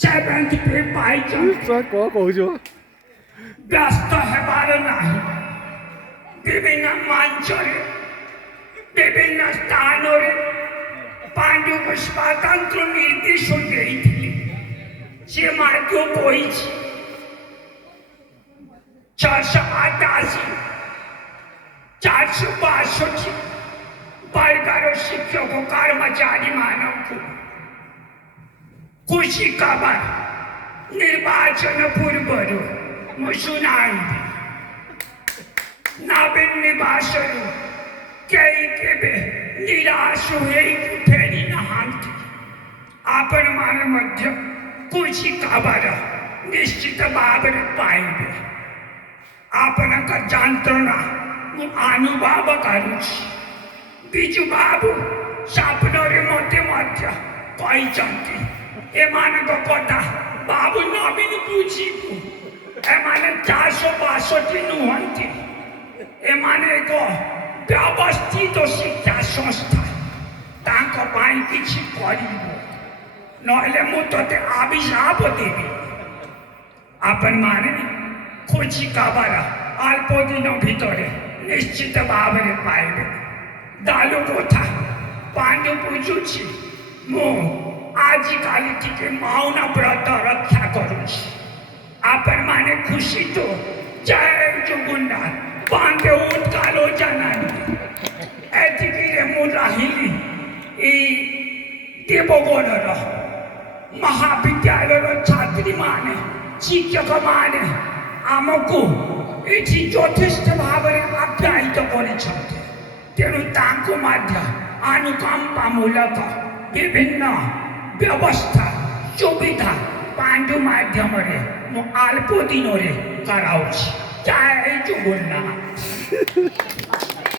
ସେମିତି ପାଇଛନ୍ତି କ'ଣ କହୁଛ? ବ୍ୟସ୍ତ ହେବାର ନାହିଁ। ବିଭିନ୍ନ ମଞ୍ଚରେ ବିଭିନ୍ନ ସ୍ଥାନରେ ପାଣ୍ଡୁକୁ ସ୍ୱାତନ୍ତ୍ର ନିର୍ଦ୍ଦେଶ ଦେଇଥିଲେ। ସେ ମଧ୍ୟ କହିଛି 688 462 ବର୍ଗର ଶିକ୍ଷକ କର୍ମଚାରୀମାନଙ୍କୁ ଖୁସି ଖବର ନିର୍ବାଚନ ପୂର୍ବରୁ ମୁଁ ଶୁଣାଇବି। ନବୀନ ନିବାସରୁ କେହି କେବେ ନିରାଶ ହୋଇକି ଫେରି ନାହାନ୍ତି। ଆପଣମାନେ ମଧ୍ୟ ଖୁସି ଖବର ନିଶ୍ଚିତ ଭାବରେ ପାଇବେ। ଆପଣଙ୍କ ଯନ୍ତ୍ରଣା ମୁଁ ଅନୁଭବ କରୁଛି। ବିଜୁ ବାବୁ ସ୍ୱପ୍ନରେ ମୋତେ ମଧ୍ୟ କହିଛନ୍ତି ଏମାନଙ୍କ କଥା ବାବୁ ନବୀନ ବୁଝିବୁ। ଏମାନେ 462 ନୁହନ୍ତି, ଏମାନେ ଏକ ବ୍ୟବସ୍ଥିତ ଶିକ୍ଷା ସଂସ୍ଥା। ତାଙ୍କ ପାଇଁ କିଛି କରିବୁ, ନହେଲେ ମୁଁ ତୋତେ ଅଭିଶାପ ଦେବି। ଆପଣମାନେ ଖୁସି ଖବର ଅଳ୍ପ ଦିନ ଭିତରେ ନିଶ୍ଚିତ ଭାବରେ ପାଇବେ। ଦଳ କଥା ପାଣ୍ଡୁ ବୁଝୁଛି। ମୁଁ ଆଜିକାଲି ଟିକେ ମୌନ ବ୍ରତ ରକ୍ଷା କରୁଛି। ଆପଣମାନେ ଖୁସି ତ? ଜୟ ଜଗନ୍ନାଥ। ବନ୍ଦେ ଉତ୍କଳ ଜନନୀ। ଏତିକିରେ ମୁଁ ରହିଲି। ଏଇ ଦେବଗଡ଼ର ମହାବିଦ୍ୟାଳୟର ଛାତ୍ରୀମାନେ ଶିକ୍ଷକମାନେ ଆମକୁ ଏଠି ଯଥେଷ୍ଟ ଭାବରେ ଆପ୍ୟାୟିତ କରିଛନ୍ତି। ତେଣୁ ତାଙ୍କୁ ମଧ୍ୟ ଅନୁକମ୍ପାମୂଳକ ବିଭିନ୍ନ ବ୍ୟବସ୍ଥା ସୁବିଧା ପାଣ୍ଡୁ ମାଧ୍ୟମରେ ମୁଁ ଅଳ୍ପ ଦିନରେ କରାଉଛି। ଜୟ ଜଗନ୍ନାଥ।